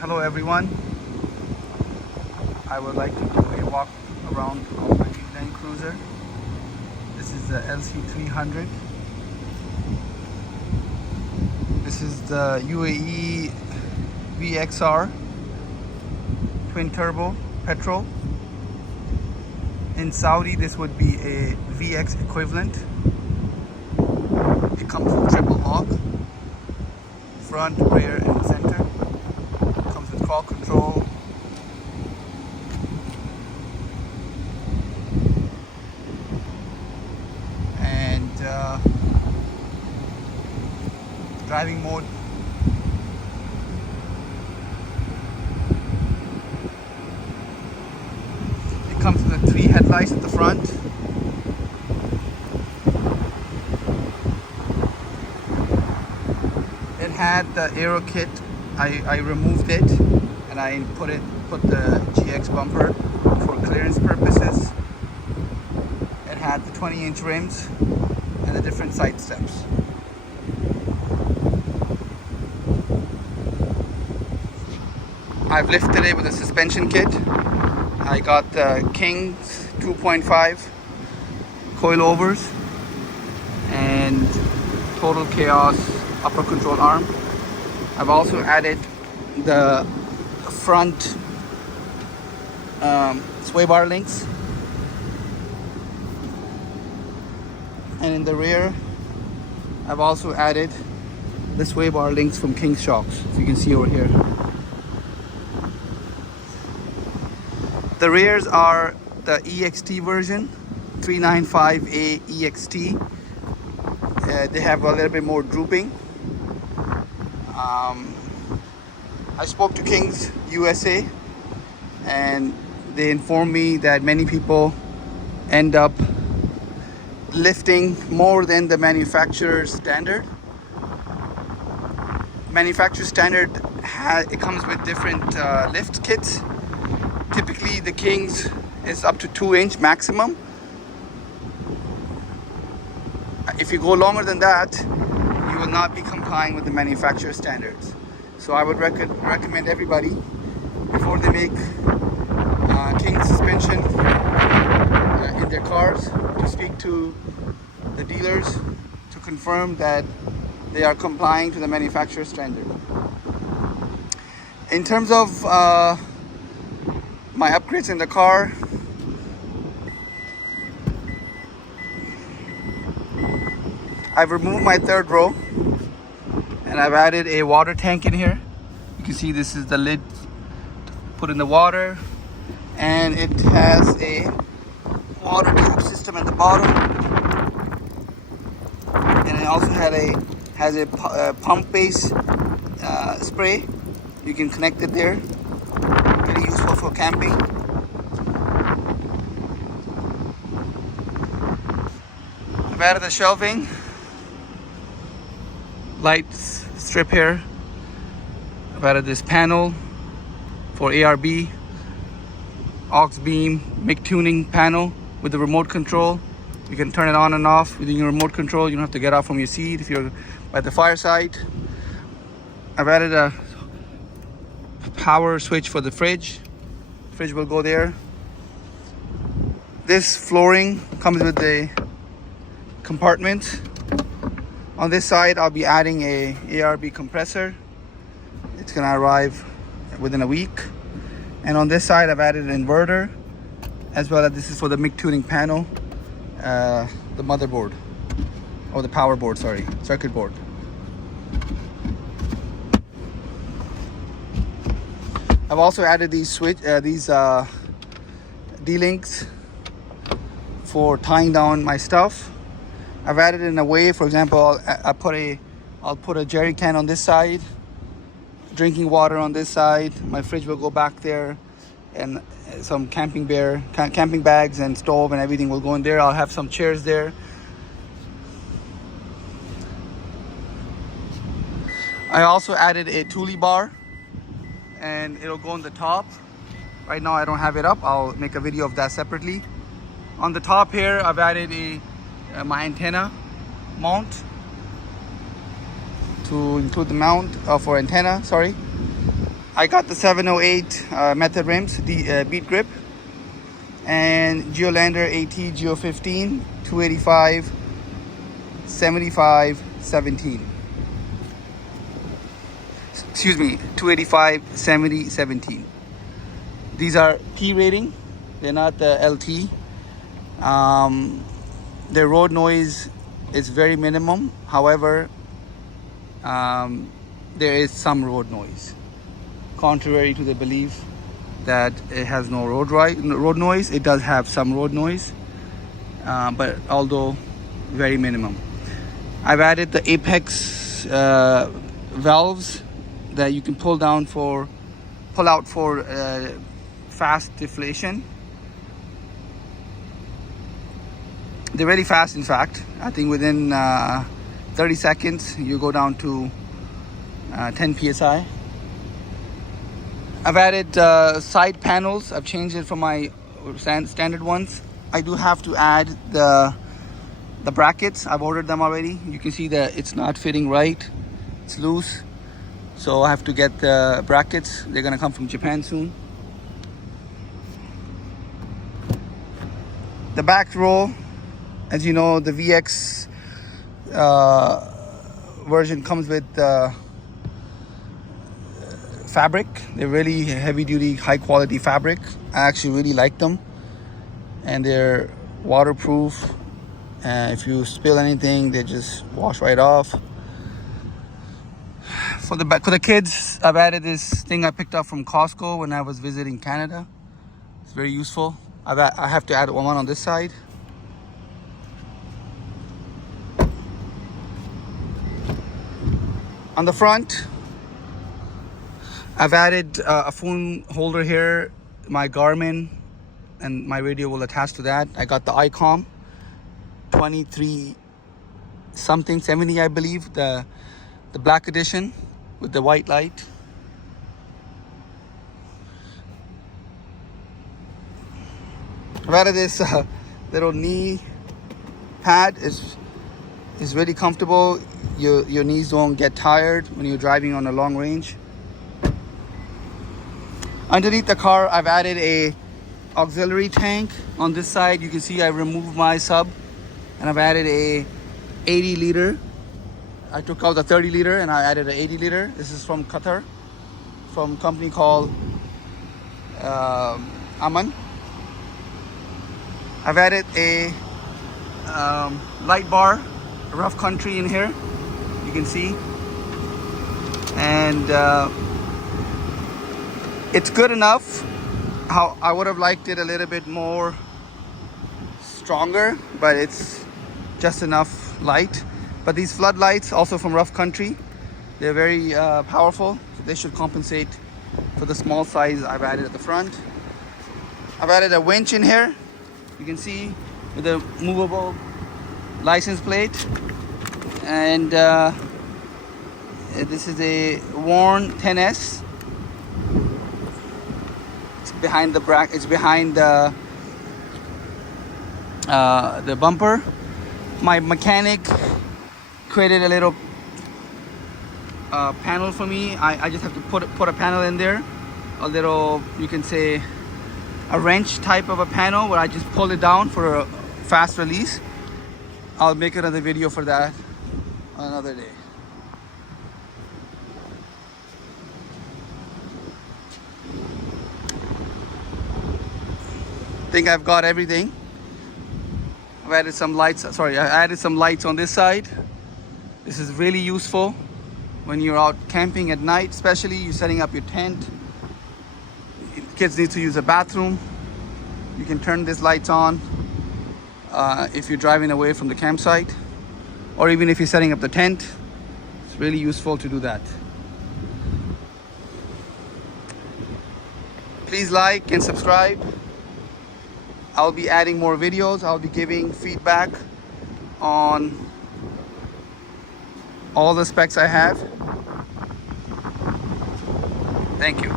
Hello everyone. I would like to do a walk around of my Land Cruiser. This is the LC300. This is the UAE VXR twin turbo petrol. In Saudi this would be a VX equivalent. It comes with triple lock, front, rear and center. Comes with call control, and driving mode. It comes with the 3 headlights at the front. It had the aero kit. I removed it and I put the GX bumper for clearance purposes. It had the 20-inch rims and the different side steps. I've lifted it with a suspension kit. I got the King's 2.5 coilovers and Total Chaos upper control arm. I've also added the front sway bar links, and in the rear I've also added the sway bar links from King's shocks, as you can see over here. The rears are the EXT version, 395A EXT. They have a little bit more drooping. I spoke to King's USA and they informed me that many people end up lifting more than the manufacturer's standard. Manufacturer standard it comes with different lift kits. Typically the King's is up to 2-inch maximum. If you go longer than that, you will not be complying with the manufacturer standards. So I would recommend everybody, before they make King suspension in their cars, to speak to the dealers to confirm that they are complying to the manufacturer standard. In terms of my upgrades in the car, I've removed my third row and I've added a water tank in here. You can see this is the lid to put in the water, and it has a water tap system at the bottom, and it also has a pump base spray. You can connect it there. Very useful for camping. I've added the shelving, lights strip here. I've added this panel for ARB, aux beam, mic tuning panel with the remote control. You can turn it on and off using your remote control. You don't have to get off from your seat if you're by the fireside. I've added a power switch for the fridge. Fridge will go there. This flooring comes with a compartment. On this side, I'll be adding a ARB compressor. It's gonna arrive within a week. And on this side, I've added an inverter, as well as this is for the mic tuning panel, the motherboard, or the power board, sorry, circuit board. I've also added these D-links for tying down my stuff. I've added it in a way, for example, I'll put a jerry can on this side, drinking water on this side. My fridge will go back there, and some camping bags and stove and everything will go in there. I'll have some chairs there. I also added a Thule bar, and it'll go on the top. Right now I don't have it up. I'll make a video of that separately. On the top here, I've added my antenna mount to include the mount for antenna, sorry. I got the 708 Method rims, the beat grip, and Geolandar AT Geo 15 285 75 17. Excuse me, 285 70 17. These are P rating, they're not the LT. Their road noise is very minimum. However, there is some road noise, contrary to the belief that it has no road noise. It does have some road noise, but although very minimum. I've added the apex valves that you can pull out for fast deflation. They're really fast, in fact. I think within 30 seconds you go down to 10 psi. I've added side panels. I've changed it from my standard ones. I do have to add the brackets. I've ordered them already. You can see that it's not fitting right. It's loose. So I have to get the brackets. They're gonna come from Japan soon. The back row, as you know, the VX version comes with fabric. They're really heavy duty, high quality fabric. I actually really like them, and they're waterproof. If you spill anything, they just wash right off. For the kids, I've added this thing I picked up from Costco when I was visiting Canada. It's very useful. I have to add one on this side. On the front, I've added a phone holder here, my Garmin, and my radio will attach to that. I got the ICOM 23 something 70, I believe, the black edition with the white light. I've added this little knee pad. Is really comfortable. Your knees don't get tired when you're driving on a long range. Underneath the car, I've added a auxiliary tank. On this side, you can see I removed my sub, and I've added a 80 liter. I took out the 30 liter and I added an 80 liter. This is from Qatar, from a company called Aman. I've added a light bar, rough country in here, you can see, and it's good enough. How I would have liked it a little bit more stronger, but it's just enough light. But these floodlights, also from Rough Country, they're very powerful, so they should compensate for the small size I've added at the front. I've added a winch in here, you can see, with a movable license plate, and this is a Warn 10S. It's behind the It's behind the bumper. My mechanic created a little panel for me. I just have to put a panel in there, a little, you can say, a wrench type of a panel where I just pull it down for a fast release. I'll make another video for that another day. I think I've got everything. I've added some lights. Sorry, I added some lights on this side. This is really useful when you're out camping at night, especially you're setting up your tent. Kids need to use a bathroom. You can turn these lights on if you're driving away from the campsite, or even if you're setting up the tent. It's really useful to do that. Please like and subscribe. I'll be adding more videos. I'll be giving feedback on all the specs I have. Thank you.